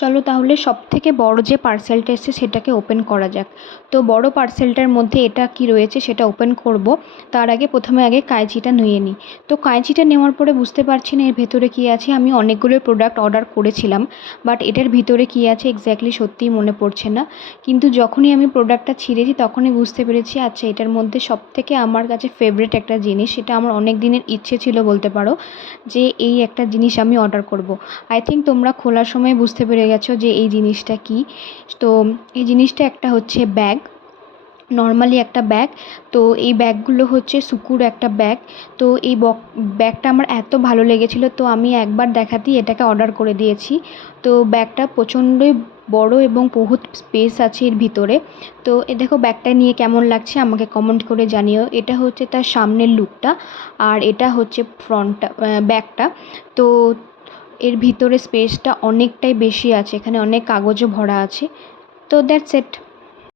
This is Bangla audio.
চলো তাহলে সবথেকে বড় যে পার্সেলটা এসেছে সেটাকে ওপেন করা যাক। তো বড় পার্সেলটার মধ্যে এটা কি রয়েছে সেটা ওপেন করব। তার আগে প্রথমে কাঁচিটা নিয়ে নিই। তো কাঁচিটা নেওয়ার পরে বুঝতে পারছি না এর ভেতরে কী আছে। আমি অনেকগুলো প্রোডাক্ট অর্ডার করেছিলাম, বাট এটার ভিতরে কী আছে এক্স্যাক্টলি সত্যিই মনে পড়ছে না। কিন্তু যখনই আমি প্রোডাক্টটা ছিঁড়েছি তখনই বুঝতে পেরেছি আচ্ছা এটার মধ্যে সবথেকে আমার কাছে ফেভারিট একটা জিনিস, সেটা আমার অনেক দিনের ইচ্ছে ছিল বলতে পারো, যে এই একটা জিনিস আমি অর্ডার করব। আই থিঙ্ক তোমরা খোলার সময় বুঝতে পেরে গেছো যে এই জিনিসটা কী। তো এই জিনিসটা একটা হচ্ছে ব্যাগ, নর্মালি একটা ব্যাগ। তো এই ব্যাগগুলো হচ্ছে সুকুর একটা ব্যাগ। তো এই ব্যাগটা আমার এত ভালো লেগেছিলো, তো আমি একবার দেখাতেই এটাকে অর্ডার করে দিয়েছি। তো ব্যাগটা প্রচণ্ডই বড় এবং বহুত স্পেস আছে এর ভিতরে। তো দেখো ব্যাগটা নিয়ে কেমন লাগছে আমাকে কমেন্ট করে জানিও। এটা হচ্ছে তার সামনের লুকটা, আর এটা হচ্ছে ফ্রন্টটা, ব্যাগটা। তো এর ভিতরে স্পেসটা অনেকটাই বেশি আছে, এখানে অনেক কাগজও ভরা আছে। তো দ্যাটস ইট।